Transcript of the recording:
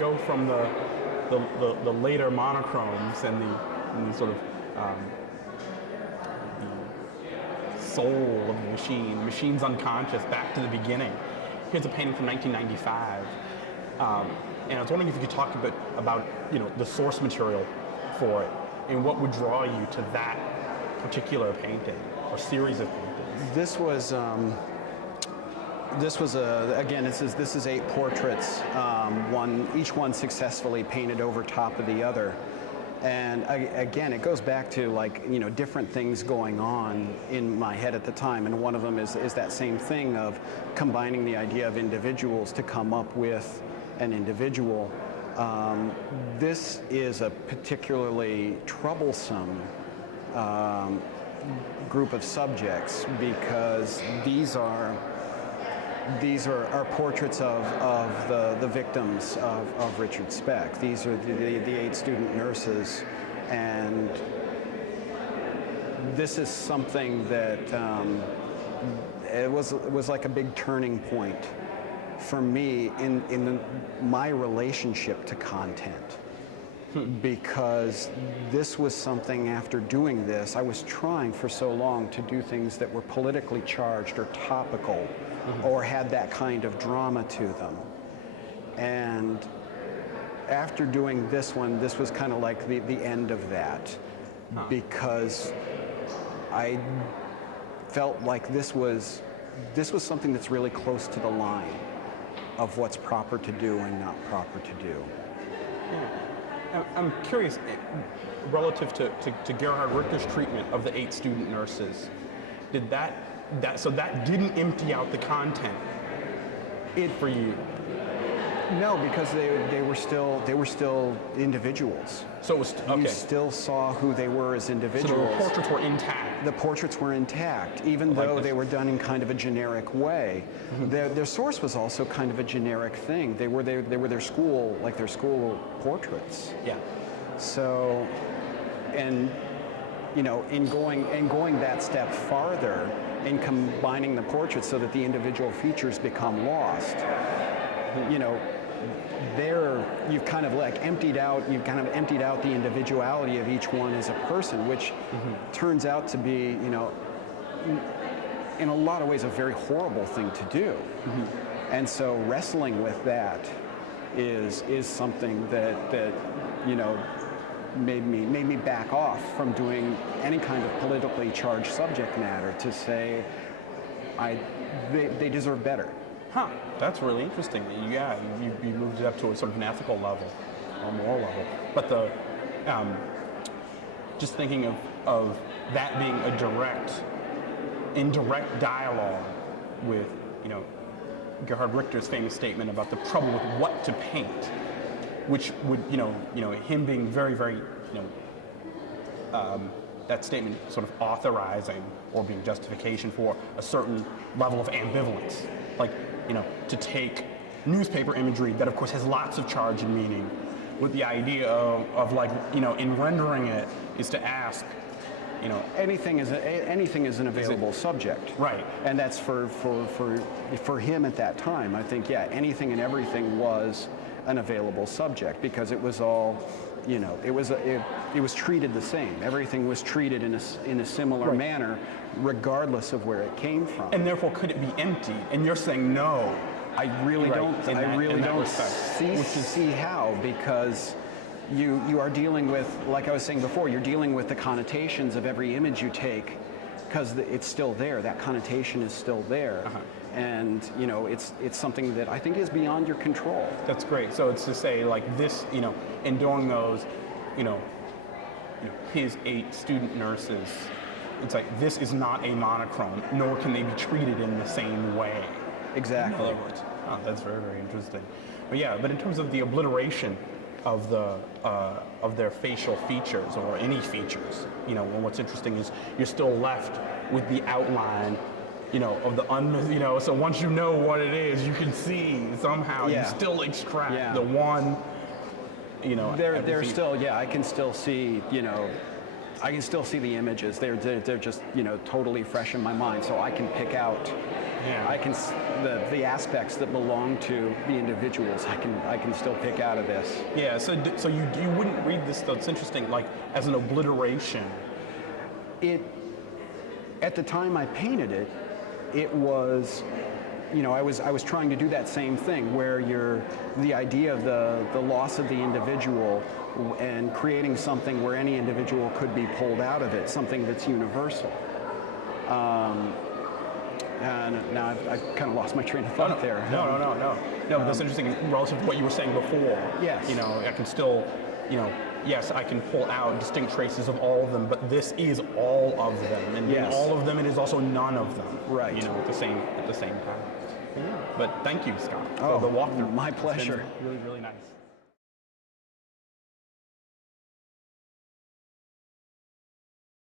go from the later monochromes and the sort of the soul of the machine's unconscious, back to the beginning. Here's a painting from 1995. And I was wondering if you could talk a bit about the source material for it and what would draw you to that particular painting or series of paintings. This was again, this is 8 portraits, each one successfully painted over top of the other. And again, it goes back to different things going on in my head at the time, and one of them is that same thing of combining the idea of individuals to come up with an individual. This is a particularly troublesome group of subjects because these are portraits of the victims of Richard Speck. These are the 8 student nurses, and this is something that it was like a big turning point for me in my relationship to content. Because this was something, after doing this, I was trying for so long to do things that were politically charged or topical, or had that kind of drama to them. And after doing this one, this was kind of like the end of that, because I felt like this was something that's really close to the line of what's proper to do and not proper to do. Yeah. I'm curious, relative to Gerhard Richter's treatment of the 8 student nurses, so that didn't empty out the content for you? No, because they were still individuals. So it was okay. You still saw who they were as individuals. So the portraits were intact. The portraits were intact, even though they were done in kind of a generic way. Their source was also kind of a generic thing. They were their school portraits. Yeah. So, and in going that step farther, in combining the portraits so that the individual features become lost, there you've kind of emptied out the individuality of each one as a person, which turns out to be, in a lot of ways, a very horrible thing to do. And so wrestling with that is something that made me back off from doing any kind of politically charged subject matter, to say they deserve better. Huh, that's really interesting. Yeah, you moved it up to a sort of an ethical level, or moral level. But just thinking of that being in direct dialogue with, Gerhard Richter's famous statement about the trouble with what to paint, which would, him being very, very, that statement sort of authorizing or being justification for a certain level of ambivalence. Like, to take newspaper imagery that, of course, has lots of charge and meaning, with the idea of in rendering it, is to ask, anything is an available subject. Right. And that's for him at that time. I think, anything and everything was an available subject, because it was all, it was treated the same. Everything was treated in a similar manner, regardless of where it came from. And therefore, could it be empty? And you're saying no. I really don't see how, because you are dealing with, like I was saying before, you're dealing with the connotations of every image you take, because it's still there. That connotation is still there. And it's something that I think is beyond your control. That's great. So it's to say, like, this, in doing those, his 8 student nurses, it's like, this is not a monochrome, nor can they be treated in the same way. Exactly. In other words. Oh, that's very, very interesting. But in terms of the obliteration of their facial features, or any features, what's interesting is you're still left with the outline, of the so once you know what it is, you can see somehow, you still extract the one, They're still, I can still see, I can still see the images. They're just, totally fresh in my mind, so I can pick out Yeah. The aspects that belong to the individuals, I can still pick out of this. Yeah, so you wouldn't read this, though, it's interesting, like as an obliteration. At the time I painted it, it was, I was trying to do that same thing where the idea of the loss of the individual and creating something where any individual could be pulled out of it, something that's universal. And now I've kind of lost my train of thought there. No, but that's interesting relative to what you were saying before. Yes. I can still, yes, I can pull out distinct traces of all of them, but this is all of them, and yes. in all of them, it is also none of them. Right. At the same time. Yeah. But thank you, Scott, for Oh, the walkthrough. my pleasure. It's been really, really nice.